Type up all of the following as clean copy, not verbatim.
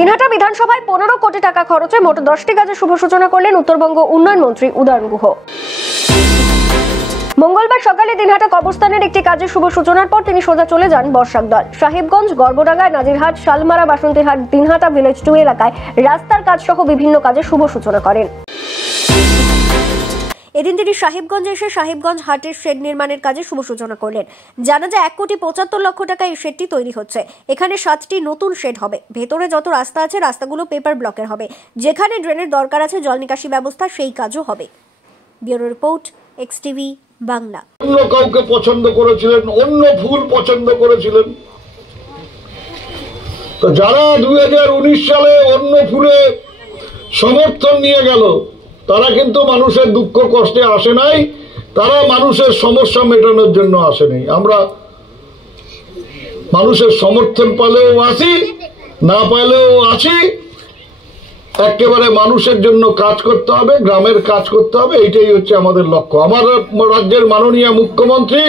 দিনহাটা বিধানসভায় 15 কোটি টাকা খরচে মোট 10টি কাজের শুভ সূচনা করলেন উত্তরবঙ্গ উন্নয়ন মন্ত্রী উদয়ন গুহ। মঙ্গলবার সকালে দিনহাটা কবরস্থানের একটি কাজের শুভ সূচনার পর তিনি সোজা চলে যান বর্ষাকদল। সাহেবগঞ্জ, গর্বডাঙ্গা, নাজিরহাট, শালমারা, বাসন্তীহাট, দিনহাটা ভিলেজ 2 এলাকায় রাস্তার কাজ সহ বিভিন্ন কাজের শুভ সূচনা করেন। এদিন তিনি সাহেবগঞ্জে এসে সাহেবগঞ্জ হাটের শেড নির্মাণের কাজে শুভ সূচনা করলেন। জানা যায় 1,75,00,000 টাকা এই শেডটি তৈরি হচ্ছে। এখানে 7টি নতুন শেড হবে। ভেতরে যত রাস্তা আছে রাস্তাগুলো পেপার ব্লকের হবে। যেখানে ড্রেনের দরকার আছে জল নিকাশি ব্যবস্থা সেই কাজও হবে। Bureau report, XTV Bangla. অন্য কাউকে পছন্দ করেছিলেন, অন্য ফুল পছন্দ করেছিলেন, তো যারা 2019 সালে অন্য ফুলে সমর্থন নিয়ে গেল তারা কিন্তু মানুষের দুঃখ কষ্টে আসে নাই, তারা মানুষের সমস্যা মেটানোর জন্য আসে নাই। আমরা মানুষের সমর্থন পেলেও আসি, না পেলেও আছি, একেবারে মানুষের জন্য কাজ করতে হবে, গ্রামের কাজ করতে হবে, এইটাই হচ্ছে আমাদের লক্ষ্য। আমার রাজ্যের মাননীয় মুখ্যমন্ত্রী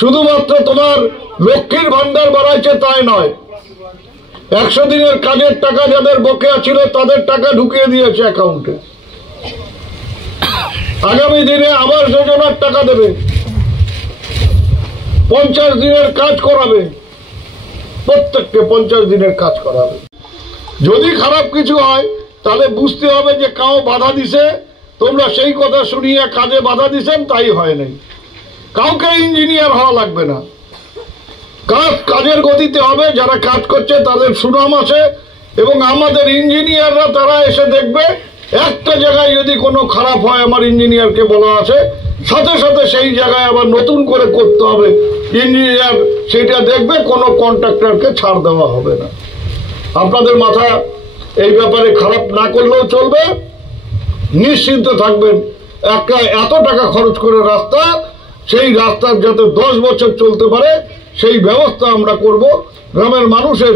শুধুমাত্র তোমার লক্ষ্মীর ভান্ডার বাড়াইছে তাই নয়, 100 দিনের কাজের টাকা যাদের বকেয়া ছিল তাদের টাকা ঢুকিয়ে দিয়েছে অ্যাকাউন্টে। আগামী দিনে আবাস যোজনার টাকা দেবে, 50 দিনের কাজ করাবে, প্রত্যেককে 50 দিনের কাজ করাবে। যদি খারাপ কিছু হয় তাহলে বুঝতে হবে যে কাউ বাধা দিছে, তোমরা সেই কথা শুনিয়ে কাজে বাধা দিছেন, তাই হয় নাই। কাউকে ইঞ্জিনিয়ার হওয়া লাগবে না, কাজের গতিতে হবে। যারা কাজ করছে তাদের সুনাম আছে এবং আমাদের ইঞ্জিনিয়াররা তারা এসে দেখবে একটা জায়গায় যদি কোনো খারাপ হয় আমার ইঞ্জিনিয়ারকে বলা আছে, সাথে সাথে সেই জায়গায় আবার নতুন করে করতে হবে। ইঞ্জিনিয়ার সেটা দেখবে, কোনো কন্ট্রাক্টরকে ছাড় দেওয়া হবে না। আপনাদের মাথা এই ব্যাপারে খারাপ না করলেও চলবে, নিশ্চিন্ত থাকবেন। একটা এত টাকা খরচ করে রাস্তা, সেই রাস্তার যাতে 10 বছর চলতে পারে সেই ব্যবস্থা আমরা করব। গ্রামের মানুষের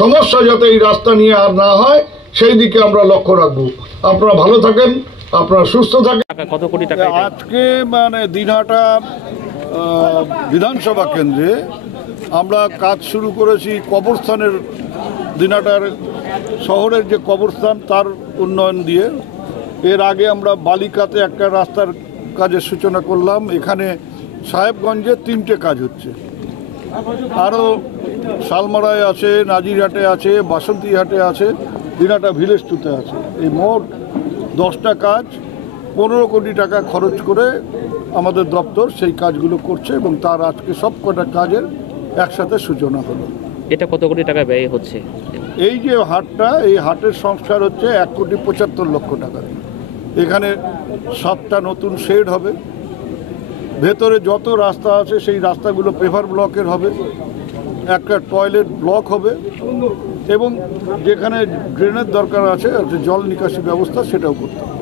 সমস্যা যাতে এই রাস্তা নিয়ে আর না হয় সেই দিকে আমরা লক্ষ্য রাখবো। আপনারা ভালো থাকেন, আপনারা সুস্থ থাকেন। কত কোটি টাকা আজকে দিনহাটা বিধানসভা কেন্দ্রে আমরা কাজ শুরু করেছি কবরস্থানের, দিনহাটার শহরের যে কবরস্থান তার উন্নয়ন দিয়ে। এর আগে আমরা বালিকাতে একটা রাস্তার কাজের সূচনা করলাম। এখানে সাহেবগঞ্জে 3টে কাজ হচ্ছে, আরও শালমারায় আছে, নাজিরহাটে আছে, বাসন্তীহাটে আছে, দিনহাটা ভিলেজ 2তে আছে। এই মোট 10টা কাজ 15 কোটি টাকা খরচ করে আমাদের দপ্তর সেই কাজগুলো করছে এবং তার আজকে সব কটা কাজের একসাথে সূচনা হলো। এটা কত কোটি টাকা ব্যয় হচ্ছে? এই যে হাটটা, এই হাটের সংস্কার হচ্ছে 1,75,00,000 টাকা। এখানে 7টা নতুন শেড হবে, ভেতরে যত রাস্তা আছে সেই রাস্তাগুলো পেপার ব্লকের হবে, একটা টয়লেট ব্লক হবে এবং যেখানে ড্রেনের দরকার আছে জল নিকাশি ব্যবস্থা সেটাও করতে হবে।